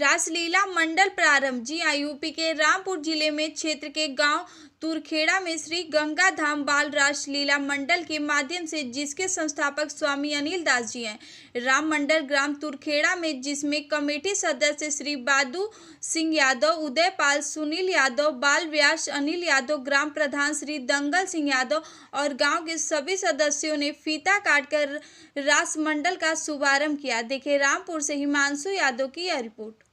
रासलीला मंडल प्रारंभ। जी हाँ, यूपी के रामपुर जिले में क्षेत्र के गांव तुरखेड़ा में श्री गंगा धाम बाल रासलीला मंडल के माध्यम से, जिसके संस्थापक स्वामी अनिल दास जी हैं, राम मंडल ग्राम तुरखेड़ा में, जिसमें कमेटी सदस्य श्री बादू सिंह यादव, उदय पाल, सुनील यादव, बाल व्यास, अनिल यादव, ग्राम प्रधान श्री दंगल सिंह यादव और गांव के सभी सदस्यों ने फीता काटकर रास मंडल का शुभारंभ किया। देखे रामपुर से हिमांशु यादव की यह रिपोर्ट।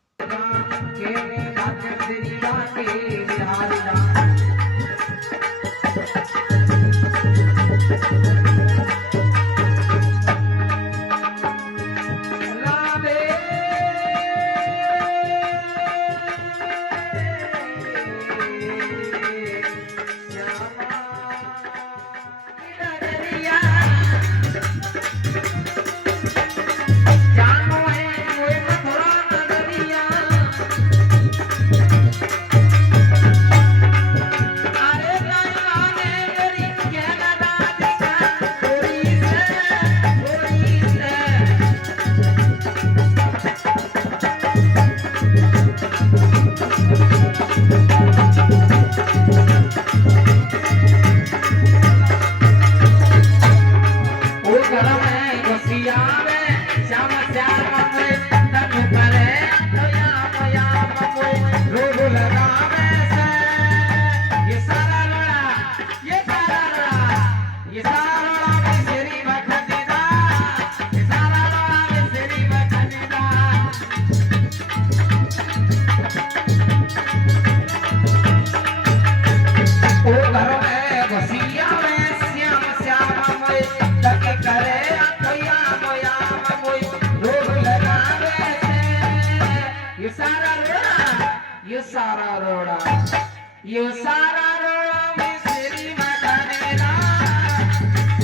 ये सारा रोड़ा में तेरी मदनेरा,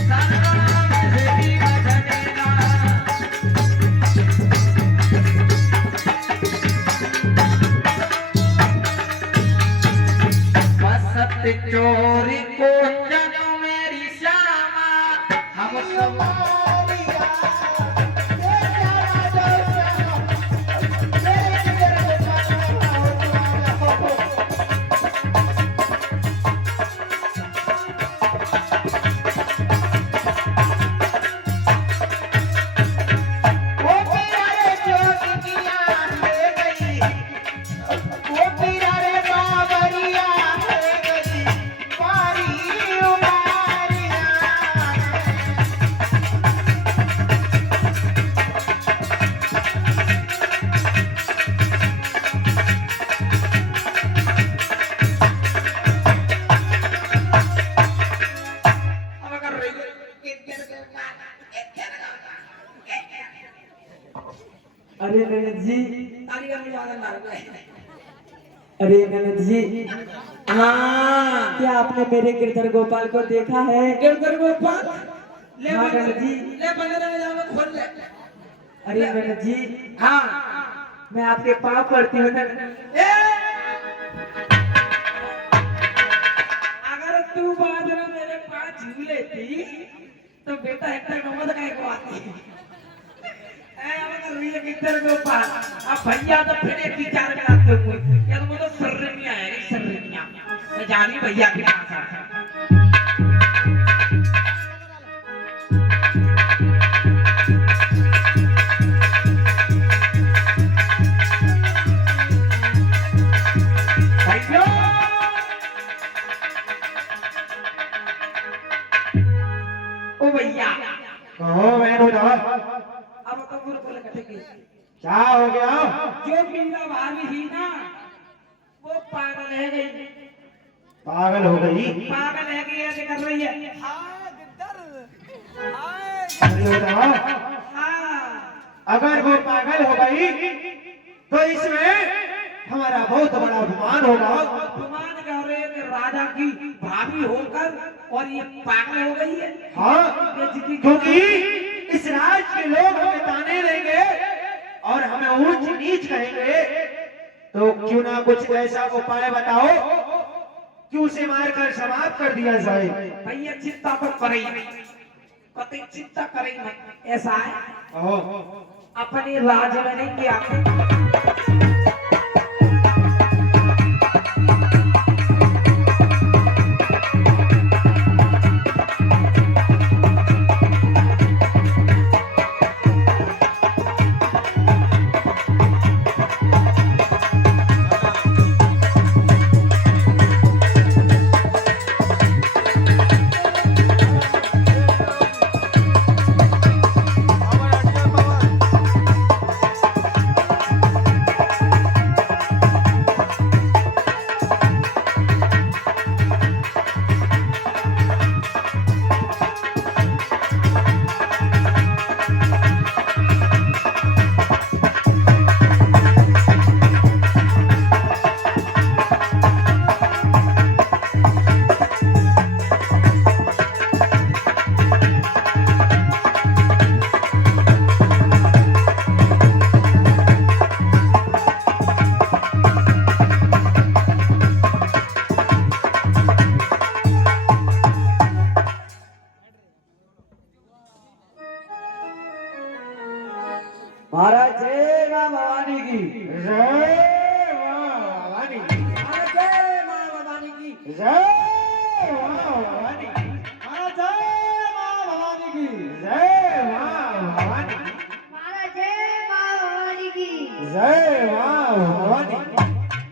सारा रोड़ा में तेरी मदनेरा। बसत चोरी को जनो मेरी श्यामा, हम सब अरे ननद जी, अरे ननद जी, हाँ, क्या आपने मेरे गिरधर गोपाल को देखा है? गिरधर गोपाल ले हाँ ननद जी, ले बने रहे जाओ खोल ले। अरे ननद जी, हाँ, मैं आपके पाँव पड़ती हूँ ननद। अगर तू बाजरा मेरे पास झूल लेती तो बेटा हेक्टर नमद का एक आती गिरधर गोपाल। अब भैया तो फिर एक विचार कराते हुए यार वो तो सर्रनिया है, सर्रनिया मैं जानी भैया के पास आता। ओ भैया कहो बहन हो जाओ। अब तो गुरु बोले कथे की क्या हो गया? जो मीरा भाभी थी ना वो पागल है गई, पागल हो गई? पागल है गई ऐसे कर रही है। अरे हो जाओ, हाँ, अगर वो पागल हो गई तो इसमें हमारा बहुत बड़ा अपमान होगा। अपमान कर रहे हैं राजा की भाभी होकर और ये पागल हो गई है। हाँ, बेइज्जती क्योंकि इस राज के लोग हमें ताने देंगे और हमें ऊंच नीच कहेंगे, तो क्यों ना कुछ ऐसा उपाय बताओ कि उसे मारकर समाप्त कर दिया जाए। भैया चिंता तो करे कतई चिंता करे मत। ऐसा है ओहो, अपने राज में नहीं गया महाराज जय माँ भवानी की। जय माँ भवानी की। महाराज जय माँ भवानी की। जय माँ भवानी की। महाराज जय माँ भवानी की। जय माँ भवानी की। महाराज जय माँ भवानी की। जय माँ भवानी की।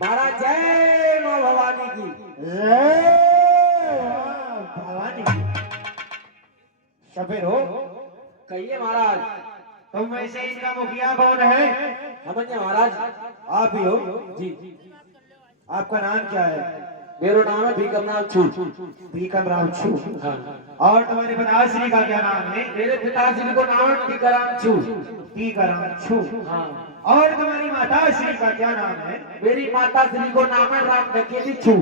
महाराज जय माँ भवानी की। जय माँ भवानी की। सफेद हो कहिए महाराज। तुम में से इसका मुखिया कौन है? समझिए महाराज। आप ही हो? जी। आपका नाम क्या है? मेरा नाम है भीकमराव छू। भीकमराव छू। हाँ। और तुम्हारे पिताश्री का क्या नाम है? मेरे पिताश्री को नाम है टीकाराम छू। टीकाराम छू। हाँ। और तुम्हारी माताश्री का क्या नाम है? मेरी माता श्री को नाम है राम ढकेली छू।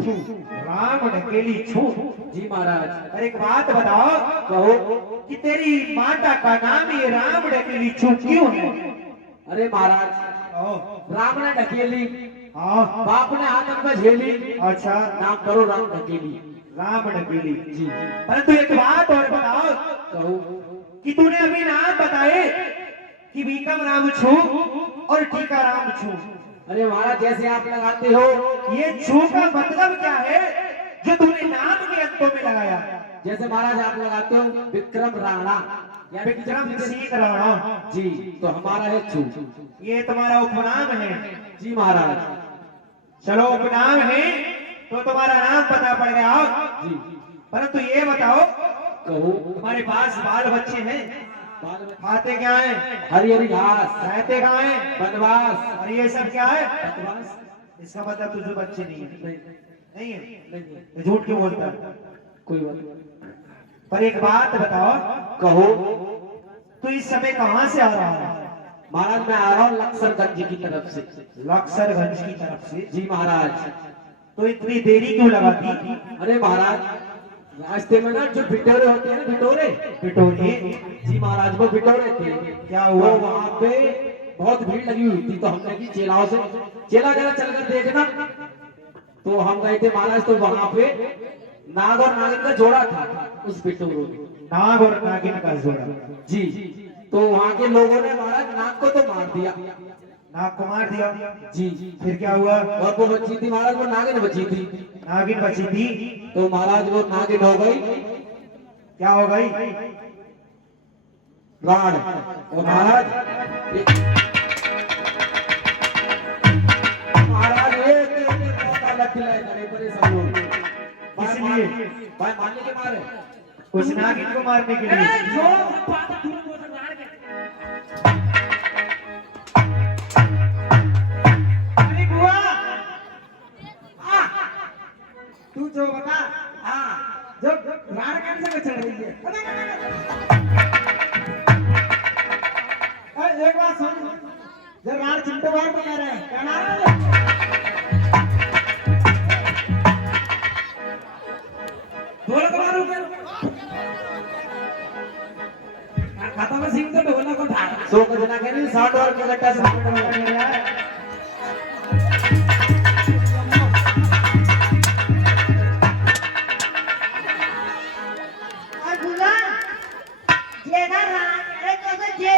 राम ढकेली छू। जी महाराज। और एक बात बताओ, कहो। कि तेरी माता का नाम ये राम ढकेली छू क्यों है? अरे महाराज, ओह, राम ने ढकेली, हाँ, बाप ने हाथ में झेली, अच्छा, नाम करो राम ढकेली। राम ढकेली। जी। परंतु एक बात और बताओ, कहो। कि तूने अभी नाम बताए कि भीकमराव छू और टीकाराम छू। अरे महाराज, जैसे आप लगाते हो, ये छू का मतलब क्या है जो तूने नाम के अंतों में लगाया? जैसे महाराज आप लगाते हो विक्रम राणा, यानी कि विक्रम जब- सिंह राणा। जी, तो हमारा है छू। ये तुम्हारा उपनाम है? जी महाराज। चलो, उपनाम है तो तुम्हारा नाम पता पड़ गया। जी। परंतु ये बताओ, कहो। तुम्हारे पास बाल बच्चे हैं? बाल बच्चे- खाते क्या है? हरी हरी घास, रहते कहाँ है? वनवास, और ये सब क्या है? वनवास। इसका मतलब तुझे बच्चे नहीं है? नहीं, नहीं है? नहीं है। तो झूठ क्यों बोलता है? कोई बात नहीं। पर एक बात बताओ, कहो। तू इस समय कहाँ से आ रहा है? महाराज, मैं आ रहा हूँ लक्सरगंज की तरफ से। लक्सरगंज की तरफ से। जी महाराज। तो इतनी देरी क्यों लगा दी? अरे महाराज, रास्ते में ना जो बिटोरे होते हैं ना, बिटोरे। पिटोरी। जी महाराज, वो बिटोरे थे। क्या हुआ? वो वहाँ पे बहुत भीड़ लगी हुई थी, तो हमने की चेलाओं से, चेला जरा चलकर देखना। तो हम गए थे महाराज, तो वहाँ पे नाग और नागिन का जोड़ा था उस बिटोरों में। नाग और नागिन का जोड़ा। जी। तो वहाँ के लोगों ने महाराज नाग को तो मार दिया। नाग को मार दिया। जी। फिर क्या हुआ? और वो बची थी महाराज, वो नागिन बची थी। नागिन बची थी। तो महाराज वो नागिन हो गई, क्या हो गई? राण। और महाराज महाराज एक मौका लग खिलाए करे परे सब लोग। इसलिए भाई मारने के मारे। उस नागिन को मारने के लिए। अरे बुआ, तू जो बता, हाँ, जो राण कैसे में चढ़ रही है? एक बात सुन, जो राण चिंटू बार में आ रहे हैं, क्या नाम है? ढोलक मारू क्या? खाता में सिंह तो ढोलक उठा। सो कुछ ना करी, साउंड और के गट्टा से और बुला ये ना अरे कैसे जे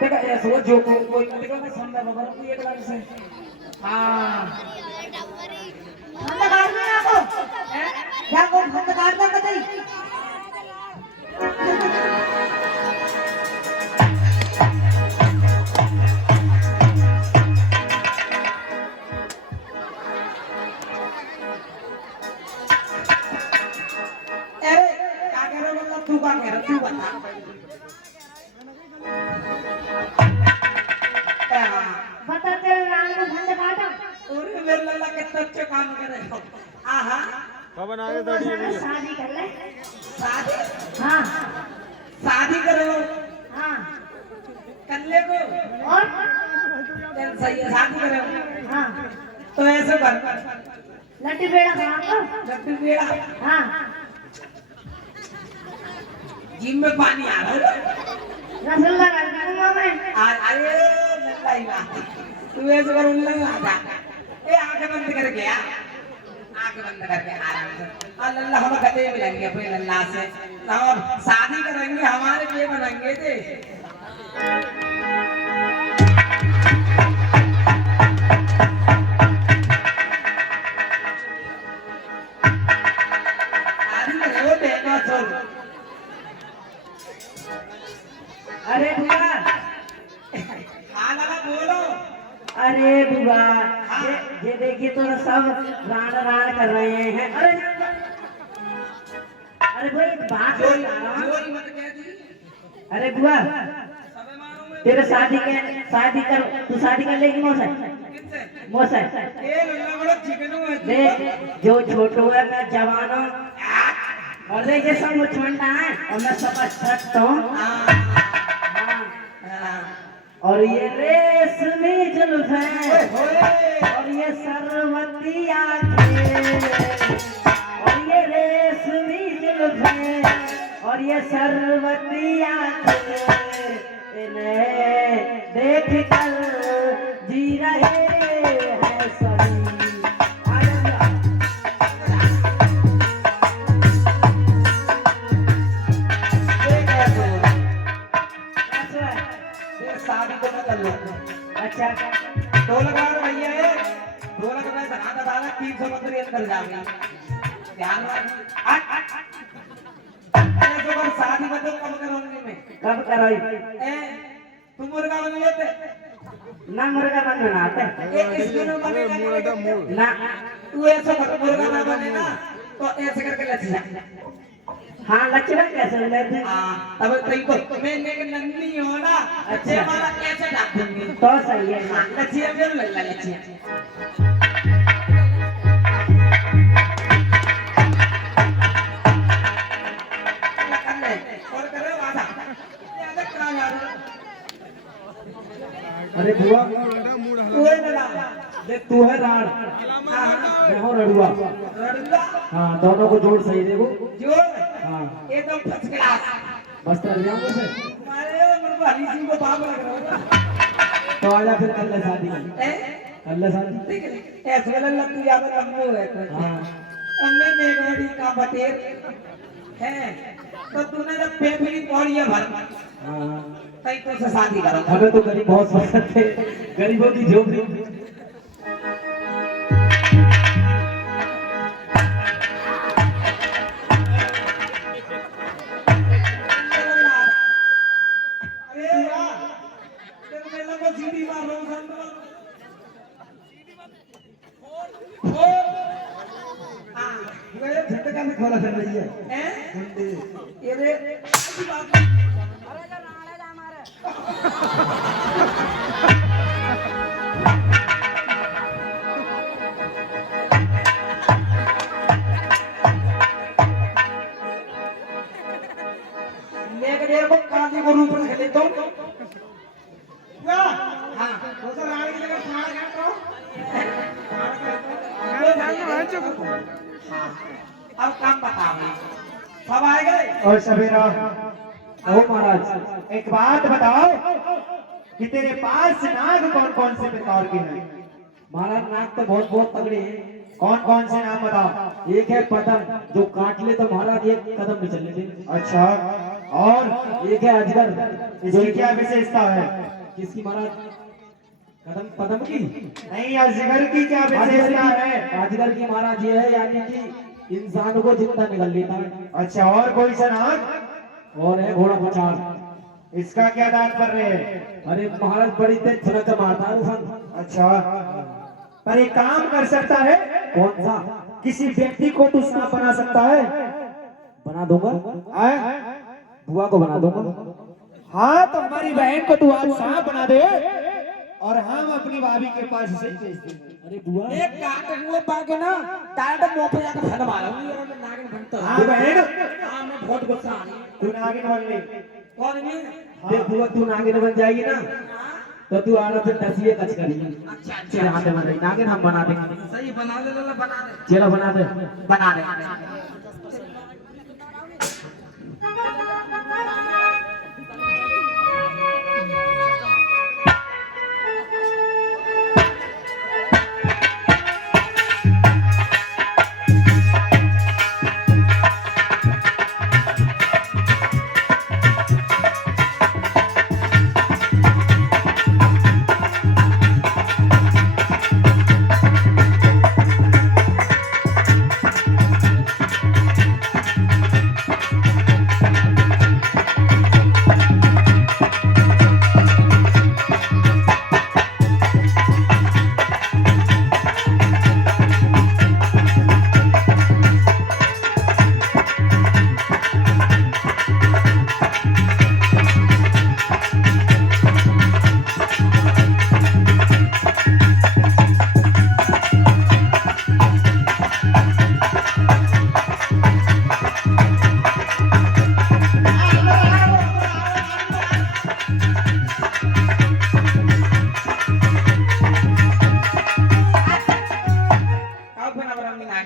देखा ये सोच जो कोई देखा मैं समझा बाबा कोई एक बार से हाँ बंद कर दो ना को क्या को बंद कर दो कतई अरे क्या कह रहा मतलब तू क्या कह रहा तू बता बता तेरे राम को बंद काटा और मेरे लल्ला कितना अच्छा काम कर रहे हो आहा कब आगे दाढ़ी शादी कर ले शादी हाँ शादी करो हाँ कर ले को और चल सही है शादी करो हाँ तो ऐसे कर लट्टी बेड़ा खा को जब बेड़ा हाँ जिम में पानी आ रहा है रसगुल्ला कर दूंगा मैं अरे लल्ला ही बात तू ऐसे कर उल्लंघन आता ए आंखें बंद कर गया आंखें आंखें बंद करके आराम से। और लल्ला हम गले मिलेंगे अपने लल्ला से। हम शादी करेंगे हमारे लिए बनेंगे थे। अरे बुआ, हाँ लाला बोलो। अरे बुआ, ये देखिए तो सब राण राण कर रहे हैं। अरे अरे भाई बात जोरी बता रहा हूं। जोरी मत कह दी। अरे बुआ, सबे मारो मैं। तेरे शादी कर, तू शादी कर लेगी मोसे किससे? मोसे ए लल्ला बड़ा चिकनो है तू। देख, जो छोटू है मैं जवान हूँ, और देख ये सब मुझमंडा है और मैं समझ सकता हूँ। हाँ। और ये रेशमी जुल्फ है और ये सरवती आंखें, और ये रेशमी जुल्फ है और ये सरवती आंखें, इन्हें देख कर जी रहे हैं सभी। शादी को कर लो। अच्छा, ढोलक वाला भैया है, ढोलक में सना दादा 300 मंत्री अंदर जाएंगे। ध्यान रख। ऐसे बार शादी में तो कब करोगे मैं? कब करोई? तुम मुर्गा बन लेते? ना मुर्गा बनना आता इसमें ना बनेगा नहीं। ना। तू ऐसा मुर्गा ना बने ना, तो ऐसे करके लच जा। हाँ, लचड़ा कैसे लेते? हाँ, तब तुमको मैं लेके नन्ही हो ना, अच्छे वाला कैसे डाक दूंगी? तो सही है। हाँ, लचिया भी लल्ला लचिया। और करे वादा। याद करा यार। अरे बुआ, तू है ना, देख तू है राण, हाँ, मैं हूँ रड़ुआ। रड़ुआ, हाँ, दोनों को जोड़ सही देखो। जो हाँ, एकदम फर्स्ट क्लास। बस कर दिया मुझे। हमारे मेरे को हरी सिंह को बाप लग रहा है। तो आजा फिर कर ले शादी कर। अल्लाह शादी। ठीक है, ऐसे वाला लत्तू याद लंबू है कुछ। हाँ, अम्मे मेघोड़ी का बटेर है, तो तूने जब पेपरी पौड़ी है भर, हाँ, तई तो से शादी करो। हमें तो गरीब बहुत पसंद थे, गरीबों की झोपड़ी। अरे यार, तेरे को लगा सीढ़ी मार रहा हूँ संतो। हाँ, ये झटका में खोला कर रही है। ये रे, ऐसी बात। लेके देर को कांदी को रूप रख ले तो। हाँ, तो सर रानी की जगह खाना खाते हो? हाँ, अब काम बताओ। सब आए गए? और सवेरा, ओ महाराज, एक बात बताओ कि तेरे पास नाग कौन कौन से प्रकार के हैं? महाराज नाग तो बहुत बहुत तगड़े हैं। कौन कौन से नाम बताओ? एक है पतंग, जो काट ले तो महाराज एक कदम भी चलने दे। अच्छा, और एक है अजगर, इसकी क्या विशेषता है? किसकी महाराज? कदम पदम की? नहीं, अजगर की क्या विशेषता है? अजगर की महाराज ये है, यानी कि इंसान को जिंदा निकल लेता है। अच्छा, और कोई सा नाग? और है घोड़ा पचास। इसका क्या तात्पर्य है? अरे महाराज बड़ी तेज छुरा मारता है इंसान। अच्छा, पर एक काम कर सकता है? कौन सा? किसी व्यक्ति को तू सांप बना सकता है? बना दूंगा, आए? बुआ को बना दूंगा। हाँ, तो हमारी बहन को तू आज सांप बना दे और हम अपनी भाभी के पास उसे भेज देंगे। अरे बुआ, एक काट हुए पाके ना, डायरेक्ट मुंह पे जाकर फल मारूंगा। ये मैं नागिन बनता हूँ। हाँ बहन, हाँ, मैं बहुत गुस्सा आ रही हूँ। तू नागिन बन ले। कौन भी? देख बुआ, तू नागिन बन जाएगी ना, तो तू आना फिर दसिए कच करिए। अच्छा तेरे हाथ में बन रही नागिन, हम बना देंगे। सही बना दे लल्ला, बना दे। चलो बना दे। बना दे।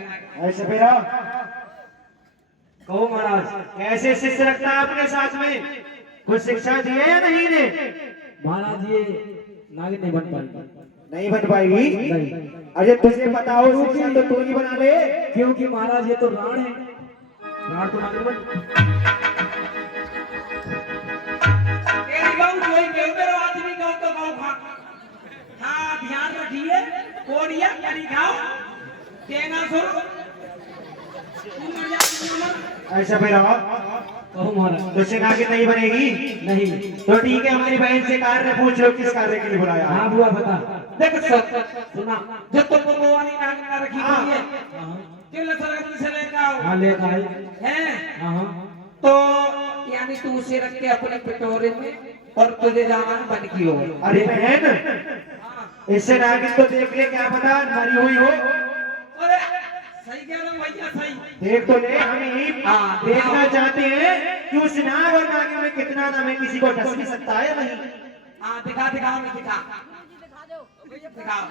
नागिन। ऐसे मेरा कहो महाराज। कैसे शिष्य रखना है अपने साथ में? कुछ शिक्षा दी है या नहीं ने? महाराज ये नागिन नहीं बन पाएगी। नहीं बन पाएगी। नहीं। अरे तुझे पता हो शिक्षा तो तू ही बना ले। क्योंकि महाराज ये तो राण है, राण तो नागिन बन। तेरी गौ कोई गौ मेरो आदमी गौ तो गौ खा। हाँ ध्यान रखिए, कोड़िया करी खाओ, देना सुनो। ऐसा मेरा कहो महाराज। तुझसे नागिन नहीं बनेगी। नहीं। तो ठीक है, हमारी बहन से कार्य पूछ लो किस कार्य के लिए बुलाया। हाँ बुआ बता। देख सर, सुना। जो तुमको गोवानी नागिन ना रखी हाँ। हुई है, क्यों ले सरगती से लेकर आओ? हाँ ले आए। हैं? हाँ। तो यानी तू उसे रख के अपने पिटोरे में और तुझे जाना बन की हो। अरे बहन, इससे नागिन तो देख ले, क्या पता मरी हुई हो। अरे सही कह रहा हूँ भैया, सही। देख तो ले, हम ही हाँ, देखना चाहते हैं कि उस नाग और नागिन में कितना दम है, किसी को डस भी सकता है या नहीं। हाँ दिखा दिखाओ, मैं दिखा दिखाओ।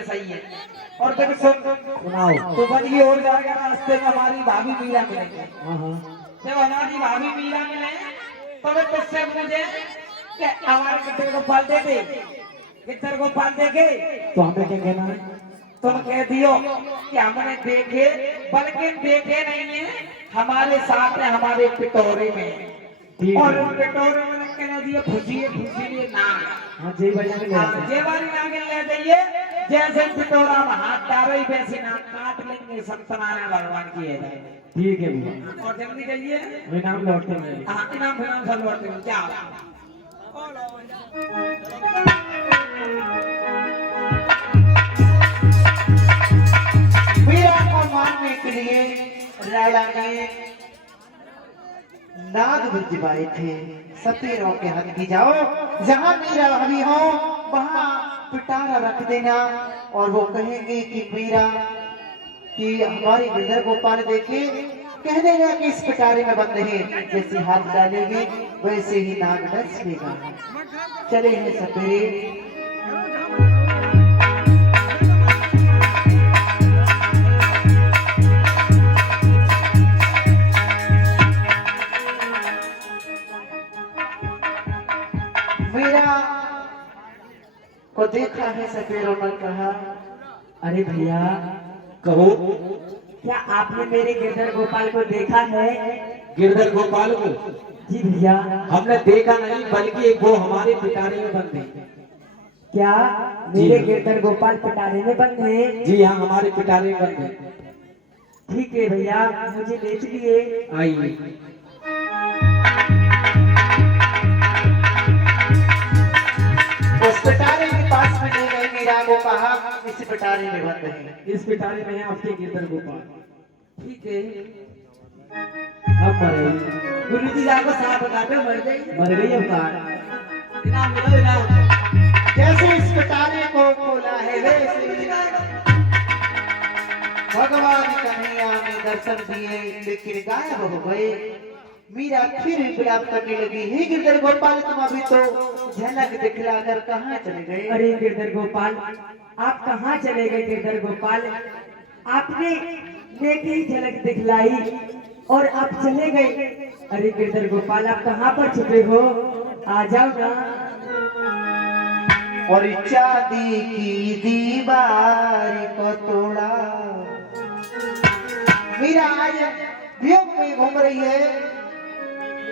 सही है। और देखो सुनाओ। तो बन की ओर जाएगा, रास्ते में हमारी भाभी मीरा मिलेंगे। हाँ हाँ। जब हमारी भाभी मीरा मिले तो वे तुझसे मुझे हमारे गिद्दर को पाल देते, गिद्दर को पाल देंगे। तो हमें क्या कहना है? तुम कह दियो कि हमने देखे, बल्कि देखे नहीं है, हमारे साथ है, हमारे पिटोरे में। ठीक और है। उन पिटोरे में कहना दिए खुशी नाग। हाँ जी भैया ले आते हैं। जे वाली नागिन ले जाइए, जैसे पिटोरा में हाथ डालो वैसे नाग काट लेंगे। सत्यनारायण भगवान की है। ठीक है भैया। और जल्दी जाइए। इनाम लौटते हैं। हाँ इनाम फिनाम सब लौटते हैं। क्या मीरा को मारने के लिए राजा ने नाग भिजवाए थे। सपेरों के हाथ की जाओ, जहां मीरा अभी हो वहां पिटारा रख देना, और वो कहेंगे कि मीरा कि हमारी गिरधर गोपाल देखे, कह देगा कि इस पिटारे में बंद है। जैसे हाथ डालेंगे वैसे ही नाग डस लेगा। चले हैं सपेरे। मीरा को देखा है सपेरों ने कहा, अरे भैया, कहो। क्या आपने मेरे गिरधर गोपाल को देखा है? गिरधर गोपाल को जी भैया। हमने देखा नहीं, बल्कि वो हमारे पिटारे में बंद है। क्या मेरे गिरधर गोपाल पिटारे में बंद है? जी हाँ, हमारे पिटारे में बंद है। ठीक है भैया, मुझे ले चलिए। आइए। उस पिटारे के पास में ले गए। मीरा को कहा इस पिटारे में बंद है। इस पिटारे में है आपके गिरधर गोपाल। ठीक है। अब मर गई। गुरु जी आपको साफ बता के मर गई। मर गई अब कहाँ? इनाम मिलो, इनाम। जैसे इस पिटारे को खोला है वैसे भगवान कन्हैया ने दर्शन दिए, लेकिन गायब हो गए। मीरा फिर विलाप करने लगी, हे गिरधर गोपाल, तुम अभी तो झलक दिखलाकर कहाँ चले गए? अरे गिरधर गोपाल, आप कहाँ चले गए? गिरधर गोपाल, आपने नेकी ही झलक दिखलाई और आप चले गए। अरे गिरधर गोपाल, आप कहाँ पर छुपे हो? आ जाओ ना। और चांदी की दीवार को तोड़ा। मीरा आज वियोग में घूम रही है,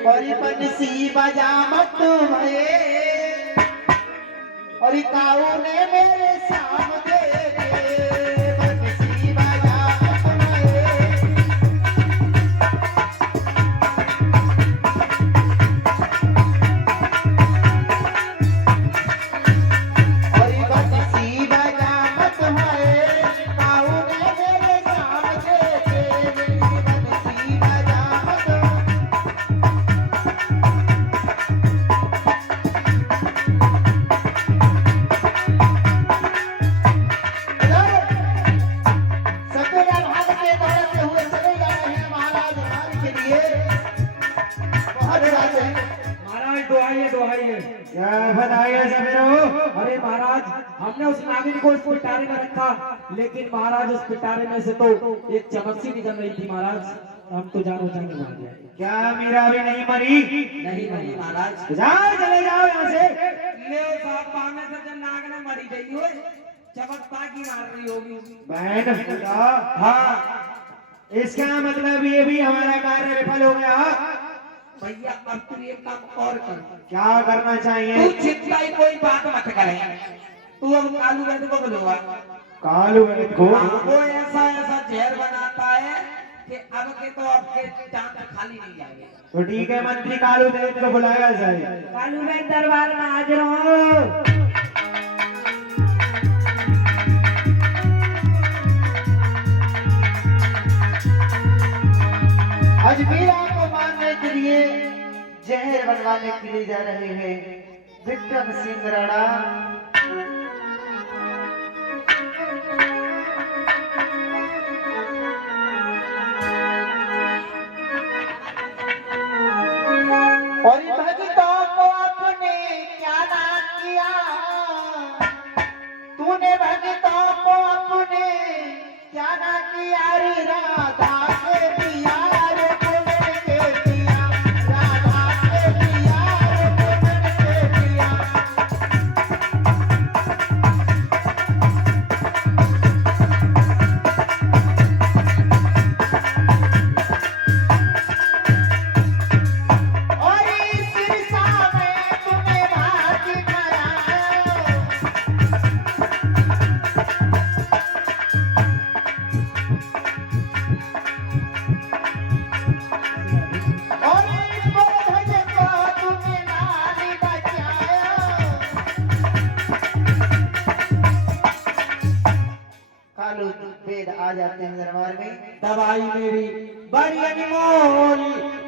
और बंसी बजा मत भये, और काऊ ने मेरे सामने बंसी बजा मत भये। और बंसी बजा मत हमने उस नागिन को उस पिटारे में रखा, लेकिन महाराज उस पिटारे में से तो एक चमक सी निकल रही थी महाराज। हम तो जानो जान मार गया। क्या मीरा भी नहीं मरी? नहीं मरी महाराज। जाओ, चले जाओ यहाँ से। ले साहब पामे से जब नाग ने मरी गई हो चमकता की मार रही होगी। बहन खुदा, हाँ इसका मतलब ये भी हमारा कार्य विफल हो गया। भैया अब तू एक काम और कर। क्या करना तू चाहिए? चिंता ही कोई बात मत करे। तू अब कालू वैद को बुलवा। कालू वैद को? वो ऐसा ऐसा जहर बनाता है कि अब के तो आपके चांद खाली नहीं जाएंगे। तो ठीक है, मंत्री कालू वैद को बुलाया जाए। कालू वैद दरबार में हाजिर हो। आज मीरा को मारने के लिए जहर बनवाने के लिए जा रहे हैं विक्रम सिंह राणा। और इन भक्तों को आपने क्या ना किया, तूने भक्तों को अपने क्या ना किया रे राधा के पिया रे गोविंद के पिया, राधा के पिया रे गोविंद के पिया। और इस दिशा में तुम्हें भाग्य कराया, और इस बोझ को तुम्हें नारी बचाया। कालू वेद आ जाते हैं दरबार में। दवाई मेरी बड़ी अनमोल,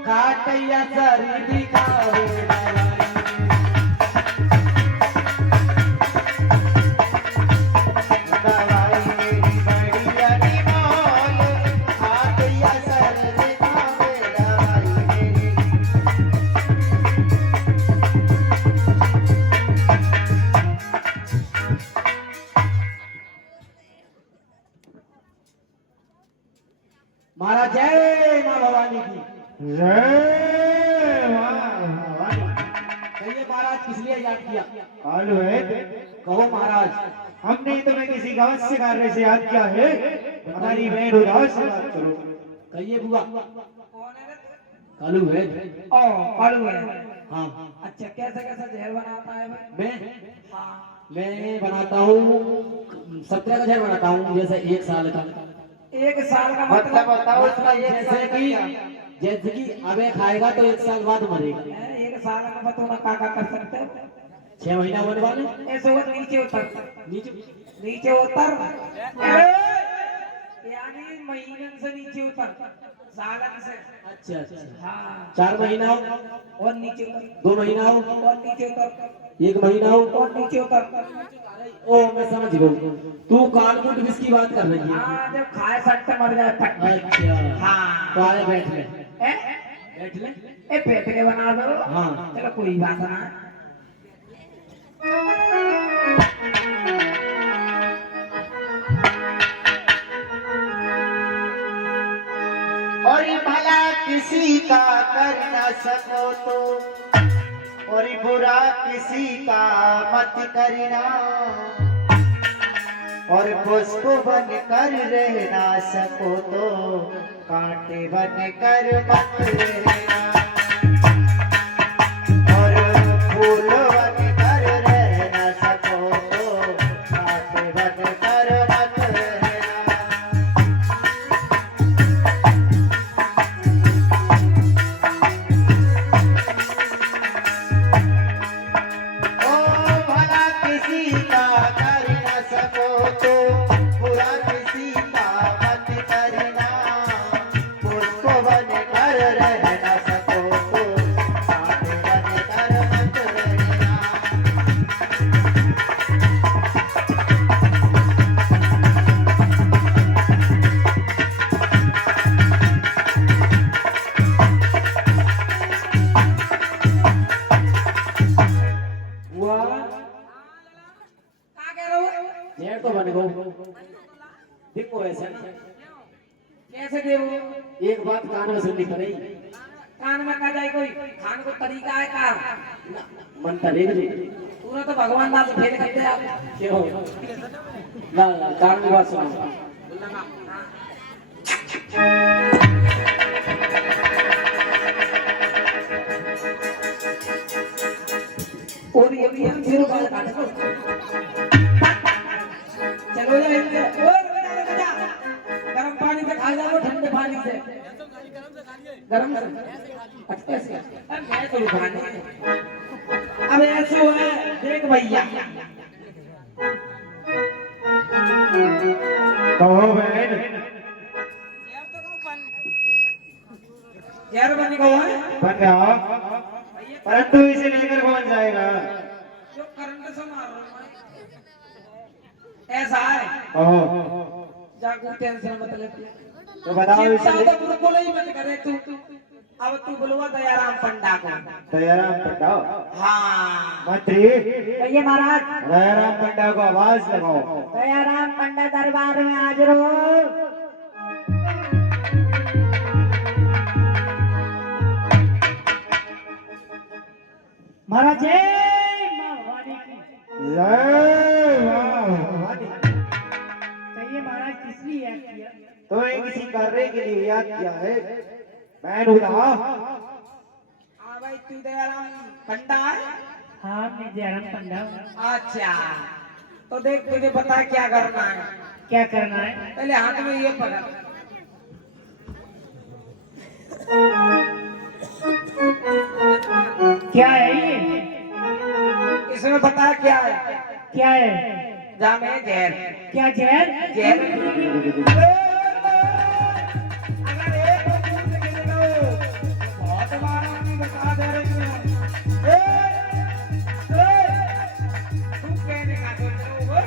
काटैया सरी दिखावे दवाई। दवाई मेरी बड़ी अनमोल, काटैया सर दिखावे दवाई मेरी। महाराज जय माँ भवानी की। जय भवानी। कहिए महाराज किस लिए याद किया? कालू वैद, कहो महाराज। हमने तुम्हें किसी अवश्य कार्य से याद किया है। हमारी बहन उदास से बात करो। कहिए बुआ। कौन है रे? कालू वैद। ओ कालू है। हाँ अच्छा कैसा कैसा जहर बनाता है भाई? मैं बनाता हूँ 17 का जहर बनाता हूँ, जैसे 1 साल का। 1 साल का मतलब बताओ इसका एक जैसे साल का कि क्या? जैसे कि अबे खाएगा तो 1 साल बाद मरेगा। 1 साल का बताओ ना का कर सकते हो? 6 महीना होने वाले। ऐसे वो नीचे उतर नीचे नीचे उतर यानी महीनन से नीचे उतर सालन से। अच्छा अच्छा। हाँ 4 महीना हो, और नीचे उतर 2 महीना हो, और नीचे उतर 1 महीना हो। और नीचे उतर। ओ मैं समझ गया, तू कालकूट विष की बात कर रही है। हाँ जब खाए सकते मर जाए फट। अच्छा हाँ तो आए बैठ ले, ए बैठ ले। ए पेट के बना दो। हाँ। चलो कोई बात ना। और भला किसी का कर न सको तो, और बुरा किसी का मत करना, और पुष्प बन कर रह ना सको तो कांटे बन कर मत रहना, और फूल बन कर रह ना सको तो कांटे बन कर मत रहना। ओ भला किसी का कर न सको तो बुरा किसी का मत करना, पुष्प बन कर रह न सको जहर तो बन गो देखो ऐसे ना कैसे देव एक बात कान में सुननी पड़ेगी कान में का जाए कोई खान को तरीका है का मन तरेग जी तूने तो भगवान दास फेल कर दिया क्यों ना कान में बात सुना और ये हम जीरो बाल काटे को चलो जा इनसे और बजा गरम पानी से खा जाओ ठंडे पानी से गरम से अच्छे से अब मैं तो खाने अब ऐसे हुआ है देख भैया कहो बहन यार बन गया है बन गया परंतु इसे लेकर कौन जाएगा जो करंट से मार रहा है ऐसा है कहो जागो टेंशन मत ले तो बताओ इसे चिंता तो बिल्कुल ही मत करे तू अब तू बुलवा दयाराम पंडा को दयाराम पंडा हाँ मंत्री कहिए महाराज। दयाराम पंडा को आवाज लगाओ दयाराम पंडा दरबार में हाजिर हो। महाराज जय मां भवानी की। जय मां भवानी। कहिए महाराज किस लिए याद किया? तुम्हें किसी कार्य के लिए याद किया है मैं ढूंढा हाँ भाई तू दयाराम पंडा है हाँ मैं दयाराम पंडा हूँ। अच्छा तो देख तुझे बता क्या करना है क्या करना है? पहले हाथ में ये पकड़ क्या है ये? इसमें बता क्या है क्या है? जामे जहर क्या जहर? जहर अगर एक बार पूछ के देखो बहुत बार आदमी बता दे रहे हैं तू कहने का सोच रहे हो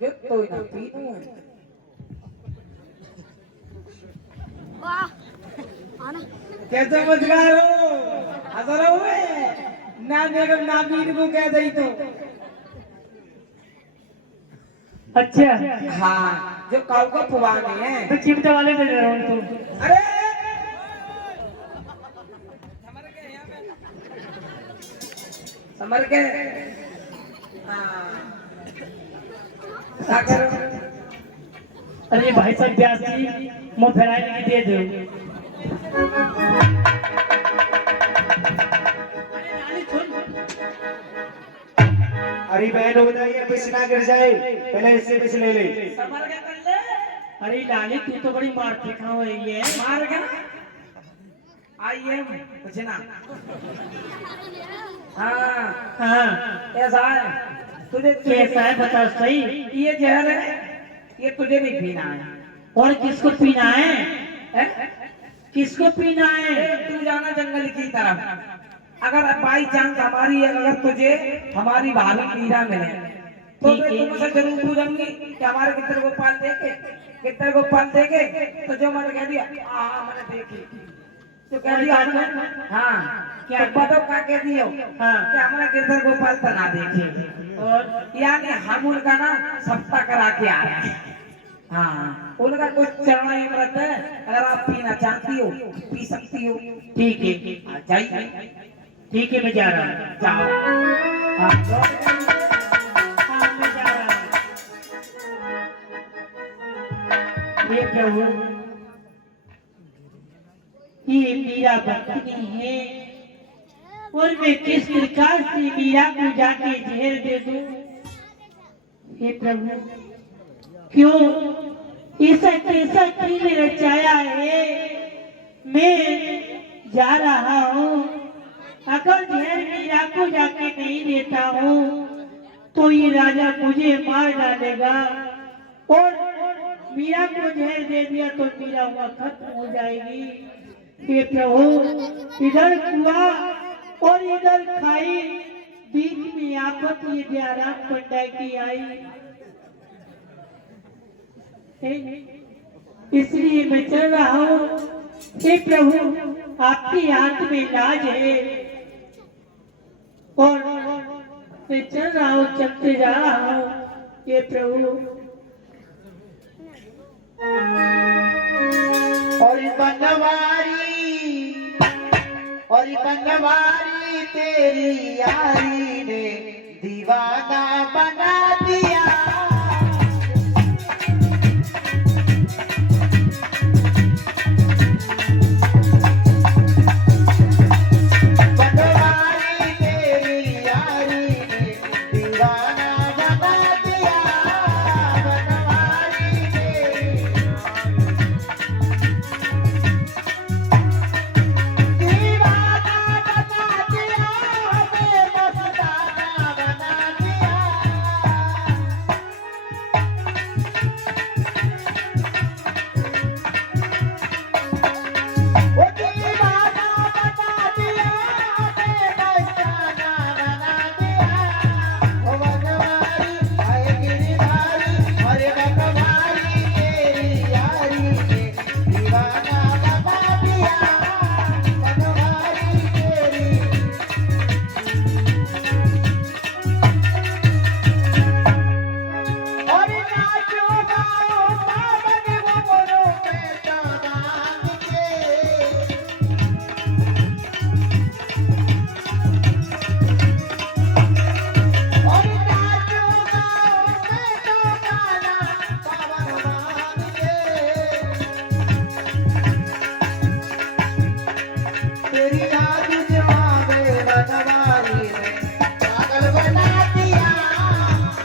जो तो ना पीनू है कैसे मजगार हो हजर हुए ना बेगम ना बीन को कह दई तो अच्छा हाँ जो काऊ का पुवाने हैं तो चिमटे वाले दे रहा हूँ तू। अरे समर के हाँ सागर अरे भाई साहब ब्यास जी मुँह फैलाने की दे दो। अरे बहन हो जाइए पिछ ना गिर जाए पहले इससे पिछ ले ले समर के कर ले अरे लाली तू तो बड़ी मार दिखा हो रही है। मार के आइए कुछ ना हाँ हाँ ऐसा है तुझे कैसा है बताओ सही। ये जहर है ये तुझे नहीं पीना है और किसको पीना है? हैं? किसको पीना है? तू जाना जंगल की तरफ अगर बाई चांस हमारी अगर तुझे हमारी भाभी मीरा मिले तो मैं तुमसे जरूर पूछूंगी कि हमारे कितने गोपाल देखे कितने गोपाल देखे तो जो मैंने कह दिया मैंने देखी तो कह दिया हाँ क्या बताओ क्या कह दियो हाँ कि हमारा गिरधर गोपाल तो ना देखे और यानी हम उनका ना सप्ताह करा के आ रहे हैं हाँ उनका कुछ चढ़ना ही व्रत है अगर आप पीना चाहती हो पी सकती हो। ठीक है जाइए ठीक है मैं जा रहा हूँ। जाओ हाँ हाँ मैं जा रहा हूँ। ये क्या हुआ? ये मीरा बंदनी है और मैं किस प्रकार से मीरा को जाके जहर दे दूं? हे प्रभु क्यों ऐसा कैसा किसने रचाया है? मैं जा रहा हूँ अगर जहर मीरा को जाके नहीं देता हूँ तो ये राजा मुझे मार डालेगा और मीरा को जहर दे दिया तो मीरा हुआ खत्म हो जाएगी। हे प्रभु इधर कुआ और इधर खाई बीच में आफत ये दयाराम पंडा की आई। इसलिए मैं चल रहा हूँ। हे प्रभु, आपके हाथ में लाज है और मैं चल रहा हूँ, चलते जा रहा हूँ। हे प्रभु, और बनवारी तेरी यारी ने दीवाना बना दिया। बनवारी तेरी यारी ने दीवाना बना दिया। बनवारी तेरी दीवाना बना दिया। हमें मस्ताना बना दिया। वो दीवाना बना दिया। हमें मस्ताना बना दिया। वो बनवारी आए गिरधारी, अरे बनवारी तेरी यारी ने दीवाना बना दिया। बनवारी तेरी और नाचो गाओ सावन घुंघरू में तमाम के। और नाचो गाओ मैं तो गाना सावन मान के। तेरी याद जवाबे बनवारी ने पागल बना दिया।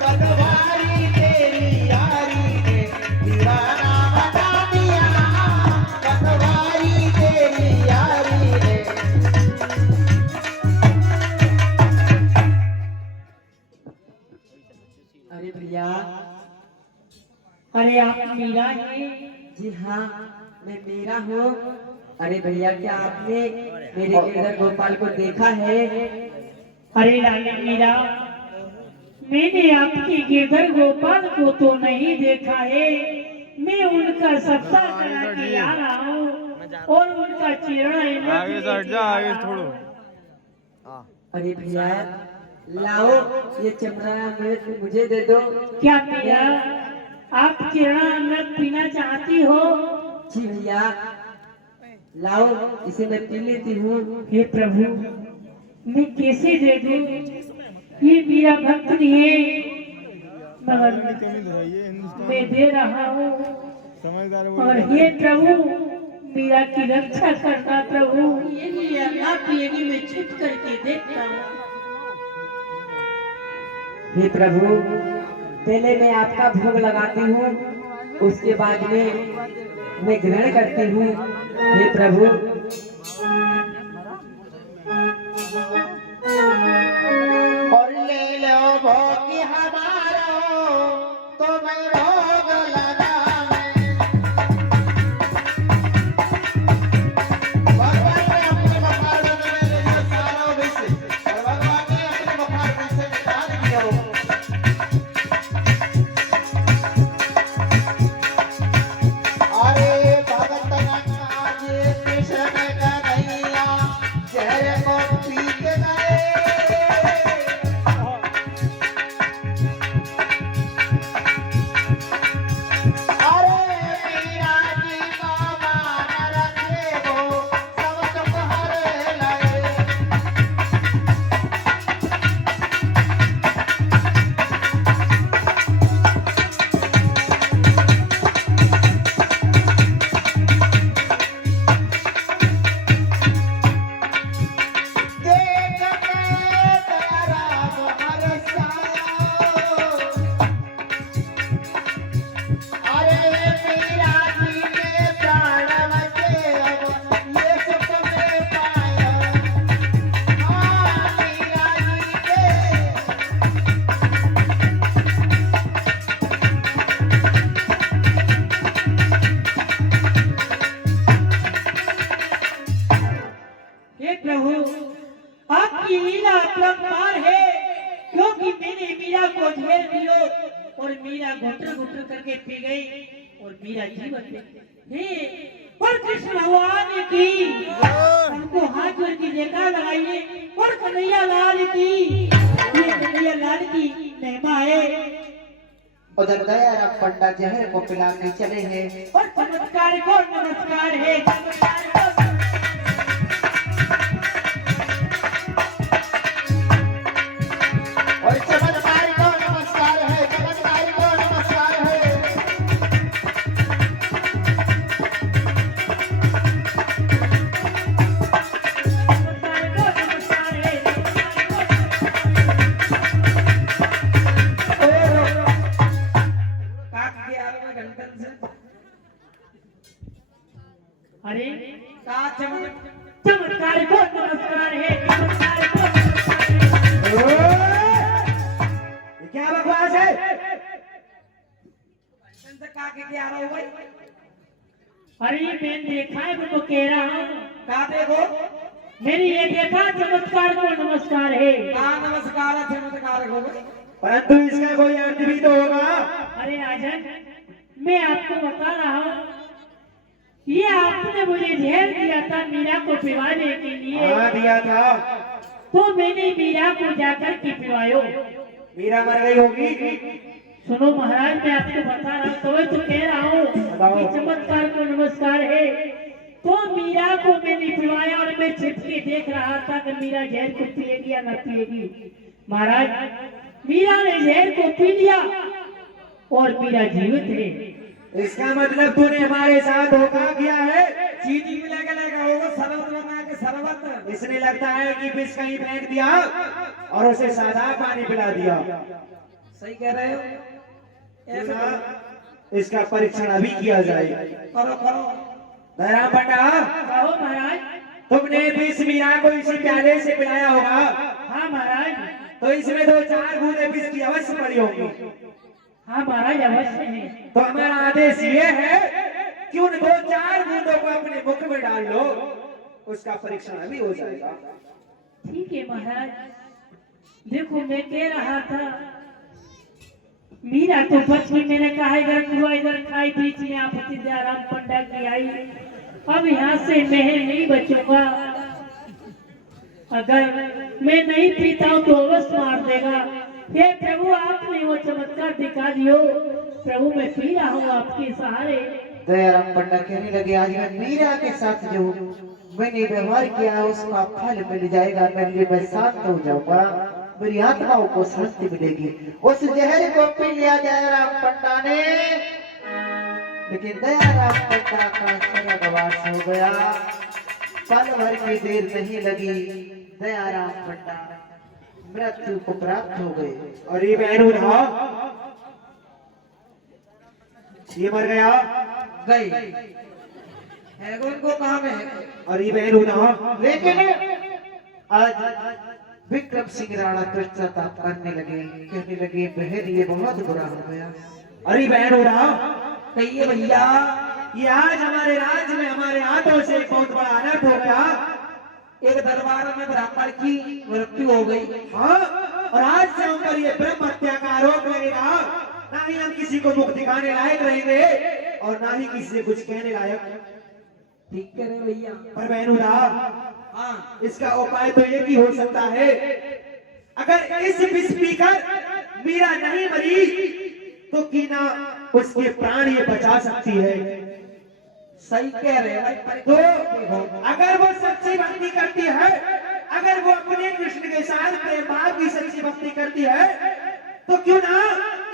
बनवारी तेरी यारी ने दीवाना बना दिया। बनवारी तेरी यारी ने अरे भैया, अरे आप मीरा हैं? जी हाँ, मैं मीरा हूँ। अरे भैया, क्या आपने मेरे गिरधर गोपाल को देखा है? अरे लाली मीरा, मैंने आपके गिरधर गोपाल को तो नहीं देखा है। मैं उनका सप्ताह करा के आ रहा हूँ और उनका चेहरा आगे थोड़ो। अरे भैया, लाओ ये चमड़ा अमृत मुझे दे दो। क्या पिया? आप चेहरा अमृत पीना चाहती हो? जी भैया, लाओ इसे मैं पी लेती हूँ। हे प्रभु, मैं कैसे दे दूं? ये मेरा भक्त है, मगर मैं दे रहा हूँ। और हे प्रभु, मीरा की रक्षा करना प्रभु। ये लिया ना पिएगी, मैं छिप करके देखता हूँ। हे प्रभु, पहले मैं आपका भोग लगाती हूँ, उसके बाद में मैं ग्रहण करती हूँ। हे प्रभु, और ले लो भोग हमारा तो मैं भोग लगावे। भगवान ने अपने मकार में ले लिया सारा विषय, और भगवान ने अपने मकार में से निकाल दिया वो। अरे भगत आज कृष्ण कन्हैया जहर को पी के गए। अरे मीरा जी का मान रखे वो सब सुख हरे लाए। देख के तेरा मोहर साया। अरे मीरा जी के प्राण बचे अब ये सुख में पाया। हाँ मीरा जी के हे प्रभु, आपकी लीला अपरंपार है, क्योंकि मैंने मीरा को झेल दियो और मीरा घुटर घुटर करके पी गई और मीरा जीवन में हे और कृष्ण भगवान की हमको हाथ जोड़ की जयकार लगाइए और कन्हैया लाल की, ये कन्हैया लाल की महिमा है। उधर दयाराम पंडा जहर को पिलाने चले हैं। और चमत्कार को नमस्कार है, चमत्कार को और चमत्कार को नमस्कार है, चमत्कार को नमस्कार है। चमत्कार को नमस्कार है, काट के आ रहा मैं घंटन से अरे का चमत्कार को नमस्कार है, चमत्कार को नमस्कार है। ये क्या बकवास है? घंटन से का के आ रहा हूँ भाई। अरे मैंने देखा है, मैं तो कह रहा हूँ का देखो मेरी ये देखा चमत्कार को नमस्कार है। का नमस्कार है, चमत्कार हो भाई। परंतु इसका कोई अर्थ भी तो होगा। अरे राजन, मैं आपको बता रहा हूँ, ये आपने मुझे जहर दिया था मीरा को पिलाने के लिए, हाँ दिया था। तो मैंने मीरा को जाकर के पिलायो। मीरा मर गई होगी। सुनो महाराज, मैं आपको बता रहा हूँ, तो कह रहा हूँ कि चमत्कार को नमस्कार है। तो मीरा को मैंने पिलाया और मैं छिप के देख रहा था कि मीरा जहर को पिएगी या न पिएगी। महाराज, मीरा ने जहर को पी लिया और मीरा जीवित है। इसका मतलब तूने हमारे साथ धोखा किया है। चीनी मिला के लेगा होगा, शरबत बना के शरबत। इसने लगता है कि विष कहीं फेंक दिया और उसे सादा पानी पिला दिया। सही कह रहे हो, ऐसे करो। इसका परीक्षण अभी किया जाए। करो करो। दयाराम पंडा, कहो महाराज। तुमने विष मीरा को इसी प्याले से पिलाया होगा, हाँ महाराज। तो इसमें 2-4 बूंदे विष की अवश्य पड़ी होगी। हाँ महाराज, अवश्य है। तो हमारा आदेश ये है कि उन 2-4 बूंदों को अपने मुख में डाल लो, उसका परीक्षण अभी हो जाएगा। ठीक है महाराज। देखो मैं कह रहा था, मीरा तो बच में, मैंने कहा इधर हुआ इधर खाई, बीच में आपत्ति दयाराम पंडा की आई। अब यहाँ से मैं नहीं बचूंगा, अगर मैं नहीं पीता हूँ तो अवश्य मार देगा। हे प्रभु, आपने वो चमत्कार दिखा दियो प्रभु, मैं पी रहा हूँ आपके सहारे। दयाराम पंडा कहने लगे, आज मैं मीरा के साथ जो मैंने व्यवहार किया उसका फल मिल जाएगा, मैं शांत हो जाऊंगा, मेरी आत्माओं को शांति मिलेगी। उस जहर को पी लिया दयाराम पंडा ने, लेकिन दयाराम पंडा का स्वर्गवास हो गया। पल भर की देर नहीं लगी, दयाराम पंडा मृत्यु को प्राप्त हो गए। और ये बहन था, ये मर गया। गई है उनको कहा में। और ये बहन था, लेकिन आज विक्रम सिंह राणा पश्चाताप करने लगे, कहने लगे बहन ये बहुत बुरा हो गया। अरे बहन था, कहिए भैया, ये आज हमारे राज्य में हमारे हाथों से एक बहुत बड़ा अनर्थ हो गया। एक दरबार में ब्राह्मण की मृत्यु हो गई। हाँ, और आज से हम पर ये ब्रह्म हत्या का आरोप लगेगा। ना ही हम किसी को मुख दिखाने लायक रहेंगे और ना ही किसी से कुछ कहने लायक। ठीक कह रहे भैया। पर बहनूदा, हाँ, इसका उपाय तो एक ही हो सकता है। अगर इस विष पीकर मीरा नहीं मरी तो कीना उसके प्राण ये बचा सकती है। सही कह रहे हैं भाई। तो अगर वो सच्ची भक्ति करती है, अगर वो अपने कृष्ण के साथ प्रेम भाव की सच्ची भक्ति करती है, तो क्यों ना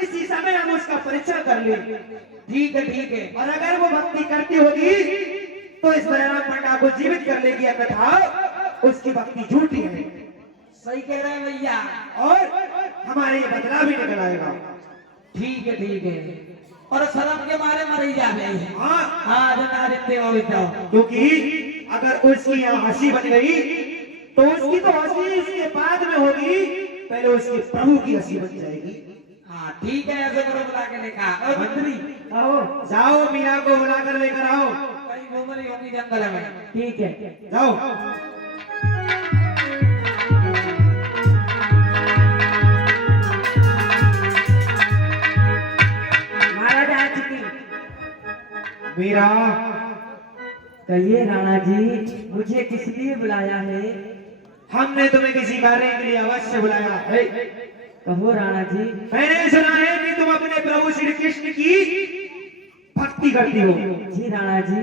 इसी समय हम उसका परीक्षण कर ले। ठीक है ठीक है। और अगर वो भक्ति करती होगी तो इस दयाराम पंडा को जीवित कर लेगी, अन्यथा उसकी भक्ति झूठी है। सही कह रहे हैं भैया। और हमारे ये बदला भी निकल आएगा। ठीक है ठीक है। और शर्म के मारे मरी जा रहे हैं। हाँ, हाँ, क्योंकि अगर उसकी यहाँ हंसी बन गई तो उसकी तो हंसी इसके बाद में होगी, पहले उसके प्रभु की हंसी बन जाएगी। हाँ ठीक है, ऐसे करो, बुला के लेकर आओ। मंत्री आओ। जाओ मीरा को बुला कर लेकर आओ। कहीं घूम रही होगी जंगल में। ठीक है, जाओ। मीरा, कहिए राणा जी, मुझे किस लिए बुलाया है? हमने तुम्हें किसी कार्य के लिए अवश्य बुलाया है। कहो राणा जी। मैंने सुना है कि तुम अपने प्रभु श्री कृष्ण की भक्ति करती हो। जी राणा जी।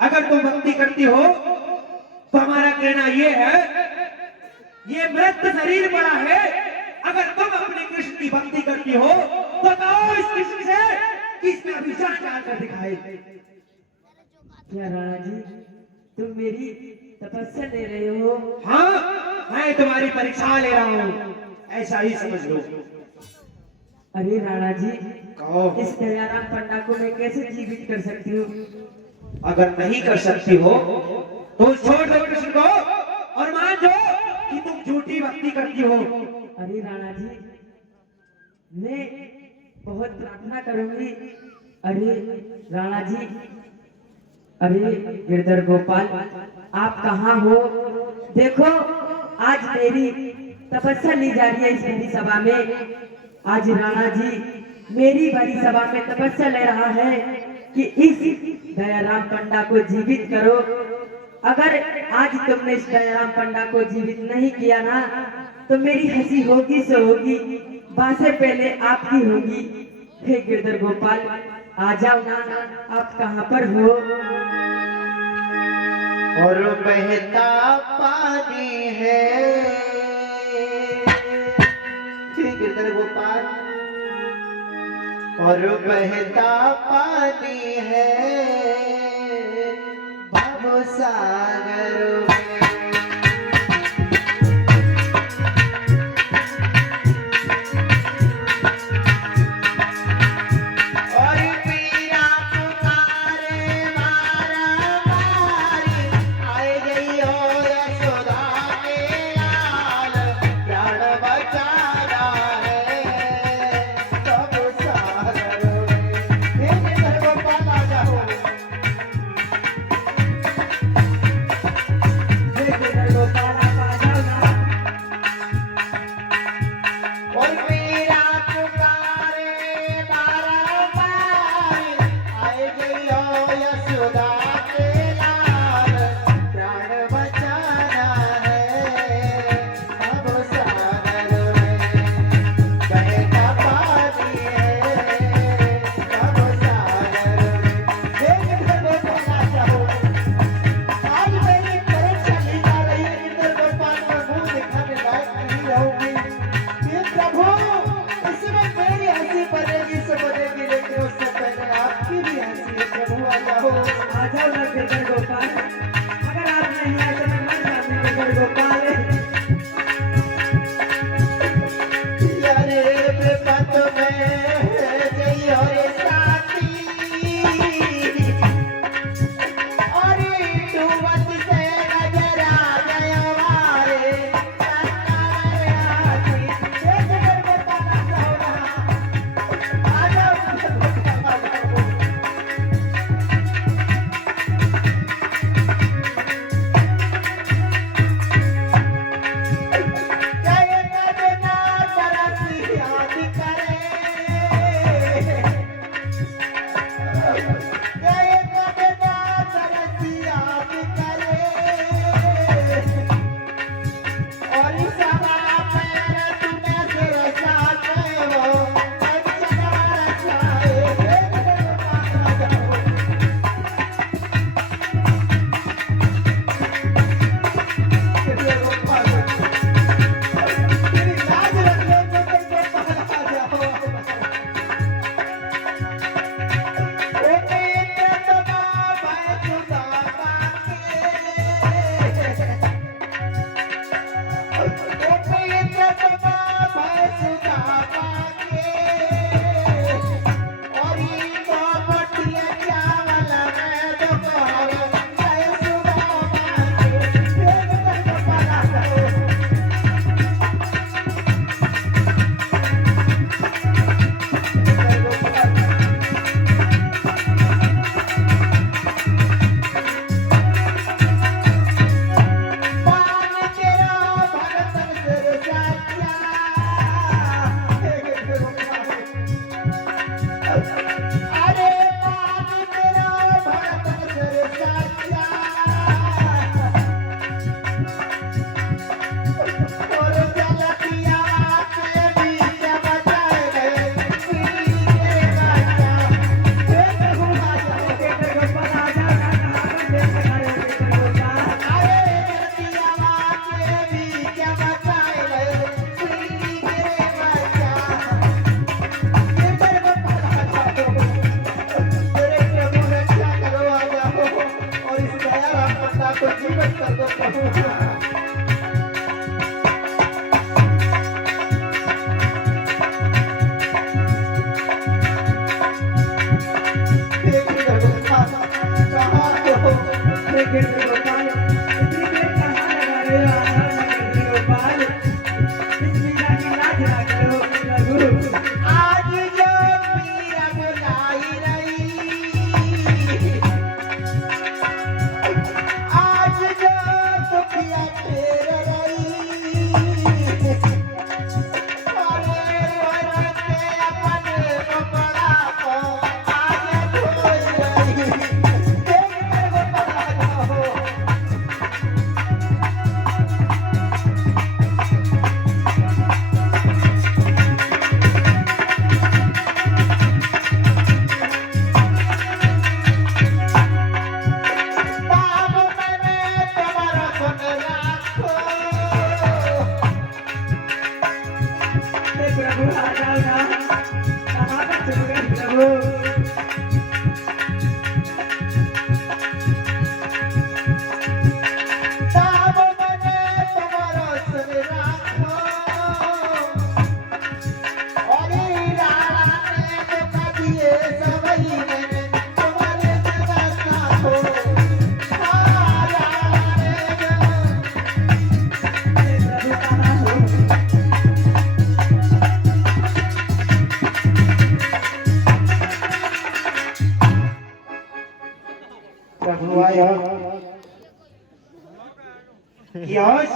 अगर तुम भक्ति करती हो तो हमारा कहना ये है, ये मृत शरीर पड़ा है, अगर तुम अपने कृष्ण की भक्ति करती हो तो कहो इस कृष्ण से कि इसमें अभिशाप डालकर दिखाए। क्या राणा जी, तुम मेरी तपस्या ले रहे हो? हाँ, मैं तुम्हारी परीक्षा ले रहा हूँ, ऐसा ही समझ लो। अरे राणा जी, कहो। इस दयाराम पंडा को मैं कैसे जीवित कर सकती हूँ? अगर नहीं कर सकती हो तो छोड़ दो कृष्ण को और मान जाओ कि तुम झूठी भक्ति करती हो। अरे राणा जी, मैं बहुत प्रार्थना करूंगी। अरे राणा जी, अरे गिरधर गोपाल, आप कहाँ हो? देखो, आज मेरी तपस्या ली जा रही है इस बड़ी सभा में। आज राणा जी मेरी बड़ी सभा में तपस्या ले रहा है कि इस दयाराम पंडा को जीवित करो। अगर आज तुमने इस दयाराम पंडा को जीवित नहीं किया ना, तो मेरी हंसी होगी सो होगी, बातें पहले आपकी होगी। हे गिरधर गोपाल, आ जाओ ना, आप कहाँ पर हो? और बहता पानी है। गिरधर गोपाल, और बहता पानी है भव सागर में। और पीरा पुकारे मारा मारी, आए गई हो यशोदा के लाल, प्राण बचाना है भव सागर में। हे गिरधर गोपाल, आ जाओ। हे गिरधर गोपाल, आप आ जाओ ना। और पीरा पुकारे मारा मारी, आए गई हो यशोदा के लाल, प्राण बचाना है भव सागर में। बहता पानी है भव सागर में। हे गिरधर गोपाल, आ जाओ। आज मेरी परीक्षा ली जा रही है। गिरधर गोपाल का मुंह दिखाने लायक नहीं रहूंगी। हे प्रभु, इसमें मेरी हंसी बनेगी सो बनेगी, लेकिन उससे पहले आपकी भी हंसी है। प्रभु आ जाओ। आ जाओ ना गिरधर गोपाल। अगर आप नहीं आए तो मैं मर जाऊंगी गिरधर गोपाल। यारे विपत में जई और साथी, और डूबत से नजर आ गया हमारे कांवरे हाथी। हे गिरधर गोपाल, आ जाओ ना। आ जाओ गिरधर गोपाल, आ जाओ। को जीवन कर दो प्रभु। देख रहे हो कहाँ हो? हे गिरधर गोपाल, इतनी देर कहाँ लगा रहे हो आधार में गिरधर गोपाल? इस मीरा की लाज रख लो प्रभु। आज जो मीरा बुलाई रही, आज जो दुखिया फेर रही, अरे वर के अपने कपड़ा को आगे धोई रही। देख रहे हो कहाँ हो? बाब मैंने तुम्हारा सुन राखो। हे प्रभु आ जाओ ना, कहाँ पर छुप गए प्रभु? बाब मैंने तुम्हारा सुन राखो। अरे राणा ने धोखा दिए सबई मैंने तुम्हारे व्यवस्था को। हाँ, राणा ने हे प्रभु कहाँ हो? प्रभु आया यश,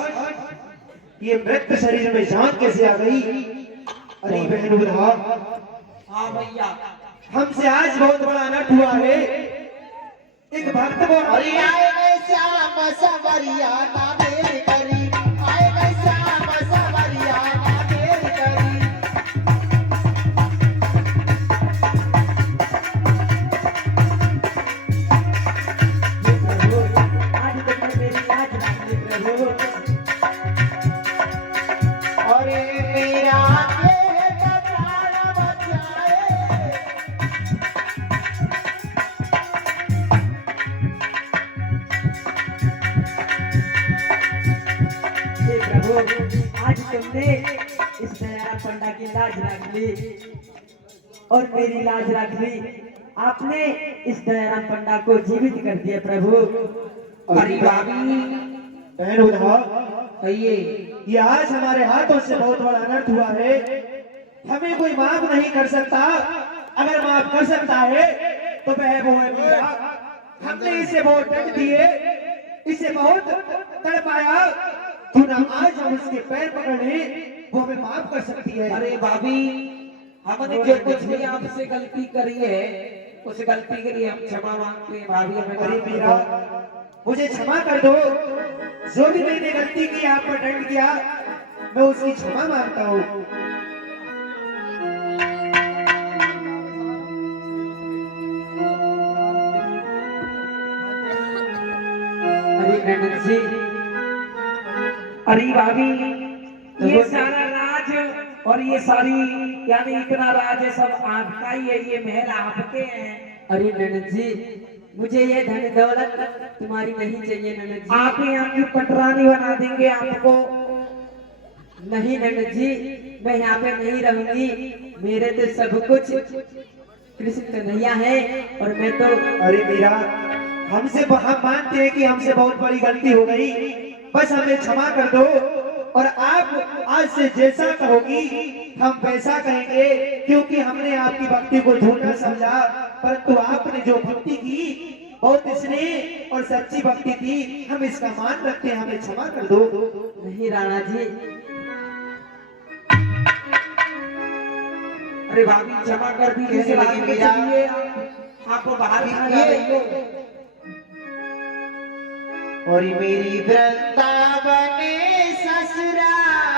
ये मृत शरीर में जान कैसे आ गई? अरे बहन बुधा, हाँ भैया, हमसे आज बहुत बड़ा अनर्थ हुआ है। एक भक्त को अरे आए गए श्याम सवरिया ना देर करी, आए गए श्याम सवरिया ना देर करी। हे प्रभु, आज तुमने मेरी लाज रख ली प्रभु। अरे मेरा के प्राण बचाए। हे प्रभु, आज तुमने इस दयाराम पंडा की लाज रख ली और मेरी लाज रख ली। आपने इस दयाराम पंडा को जीवित कर दिया प्रभु। अरे भाभी, बहन बुधा, कहिए। ये आज हमारे हाथों से बहुत बड़ा अनर्थ हुआ है। हमें कोई माफ नहीं कर सकता। अगर माफ कर सकता है तो वह वो है मीरा। हमने इसे बहुत दंड दिए, इसे बहुत तड़पाया। क्यों ना आज हम उसके पैर पकड़ लें, वो हमें माफ कर सकती है। अरे भाभी, हमने जो कुछ भी आपसे गलती करी है, उस गलती के लिए हम क्षमा मांगते हैं भाभी। हमें अरे माफ मीरा, करो। मुझे क्षमा कर दो। जो भी मैंने गलती की, आप पर दंड किया, मैं उसकी क्षमा मांगता हूँ। अरे नंदन जी, अरे भाभी, ये सारा राज और ये सारी यानी इतना राज है सब आपका ही है, ये महल आपके हैं। अरे नंदन जी, मुझे ये धन दौलत तुम्हारी नहीं चाहिए नंदन जी। आप यहाँ की पटरानी बना देंगे आपको। नहीं नंदन जी, मैं यहाँ पे नहीं रहूंगी। मेरे तो सब कुछ कृष्ण कन्हैया है और मैं तो अरे मीरा, हम मानते हैं कि हमसे बहुत बड़ी गलती हो गई। बस हमें क्षमा कर दो और आप आज से जैसा कहोगी हम वैसा कहेंगे, क्योंकि हमने आपकी भक्ति को झूठा समझा। परंतु आपने जो भक्ति की बहुत स्नेह और सच्ची भक्ति थी, हम इसका मान रखते हैं। हमें क्षमा कर दो। नहीं राणा जी, अरे भाभी, क्षमा कर दीजिए। कैसे लगी मीरा? आपको बाहर कहाँ जा रही हो? और मेरी वृंदावन ससुराल,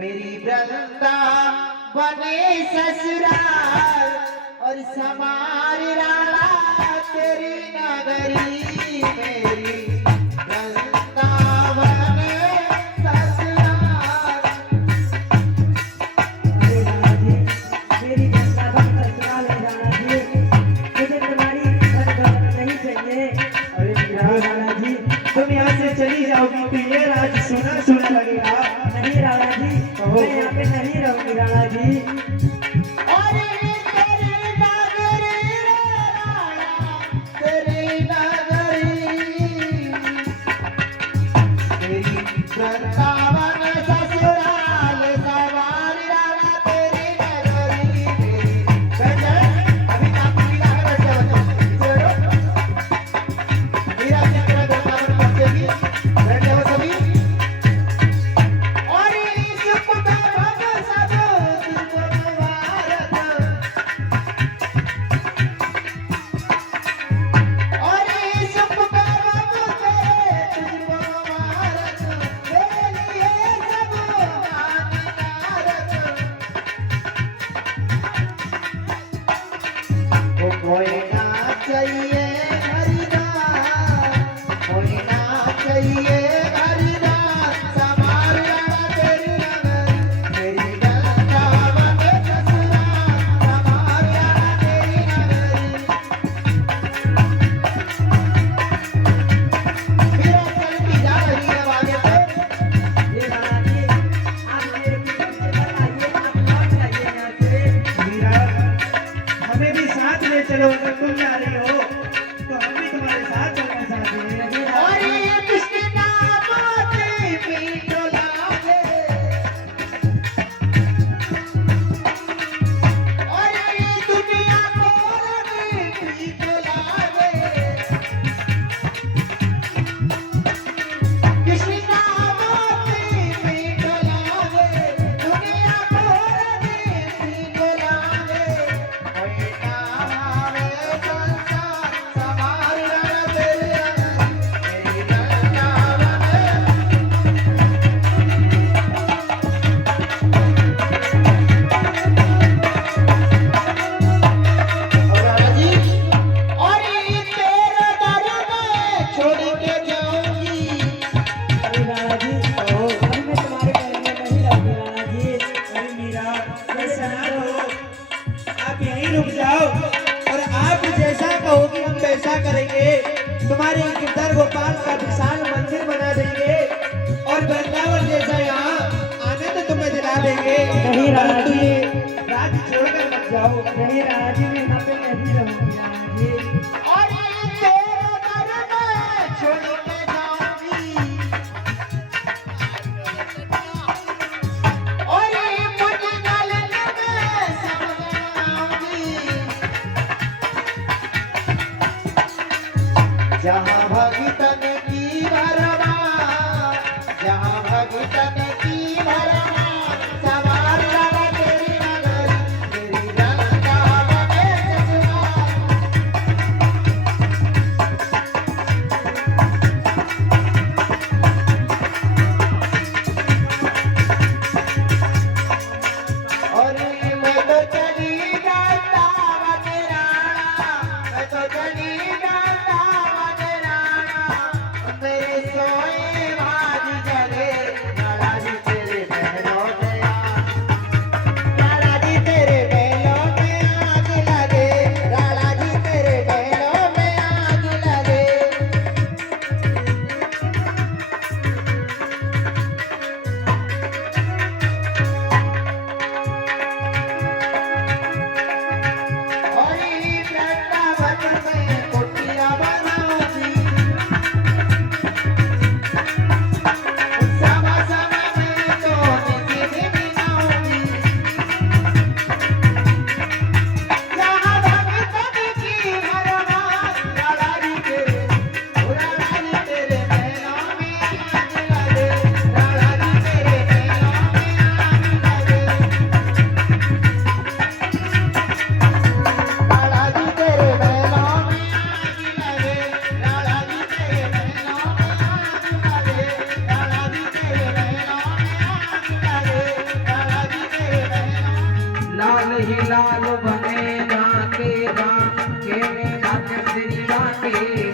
मेरी वृंदावन ससुराल, और समार राणा तेरी नगरी, मेरी वृंदावन ससुराल। अरे राणा जी, मेरी वृंदावन ससुराल है राणा जी। मुझे तुम्हारी धन दौलत नहीं चाहिए। नगरी तेरी वृंदावन ससुराल सवारी राणा तेरी नगरी तेरी गजल अभी काफी लगा रहे मेरा चक्र वृंदावन पहुंचेगी बैठे हो सभी और इस पुकार सब तुझको मुबारक और इस पुकार तुझको मुबारक तेरे लिए सब हानिकारक ओ कोई ना चाहिए हरिदास कोई ना चाहिए हरिदास समार राणा तेरी नगरी तेरी वृंदावन ससुराल समार राणा तेरी नगरी मेरा चलती जा रही है आगे से ये राणा जी आप मेरे पीछे से बताइए आप लौट जाइए यहाँ से मीरा हमें भी साथ में चलो अगर तुम जा रही हो तो हम भी तुम्हारे साथ चलना चाहते हैं और ये कृष्ण मोती पीठो लागे और ये दुनिया मोती पीठो लागे कृष्ण मोती पीठो लागे दुनिया मोती पीठो लागे कोई ना आवे संसार समार राणा तेरी नगरी तेरी वृंदावन और राणा जी और ये तेरा दर मैं छोड़ के जाऊंगी अरे राणा जी अभी मैं तुम्हारे पैर में नहीं रहूंगी राणा जी अरे मीरा ऐसा ना कहो आप यहीं रुक जाओ और आप जैसा कहोगी हम वैसा करेंगे तुम्हारे गिरधर गोपाल का विशाल मंदिर बना देंगे और वृंदावन जैसा यहाँ आनंद तुम्हें दिला देंगे नहीं राणा परंतु जी। ये राज्य छोड़कर मत जाओ नहीं राणा जी मैं यहाँ पे नहीं रहूंगी राणा जी और ये तेरा दर मैं छोड़ के जाऊंगी और ये मुझे गलन में समझ आऊंगी जहाँ भगतन की भरमा जहाँ भगतन की भरमा सवार राणा तेरी नगरी तेरी वृंदावन ससुराल और मैं तो चली जाता वनराणा मैं तो चली जाता वनराणा मेरे सोए भाज जले राणा जी तेरे महलों में राणा जी तेरे महलों में आग लगे राणा जी तेरे महलों में आग लगे और ये वृंदावन में कुटिया बनाऊंगी समा समा में तो निधि बनाऊंगी जहाँ भगतन की भरमा राणा जी तेरे महलों में आग लगे राणा जी तेरे महलों में आग लगे राणा जी तेरे महलों में आग लगे राणा जी तेरे महलों में आग लगे राणा जी तेरे महलों में आग लगे राणा जी तेरे महलों लाल ही लाल बने जाके राम के श्री राके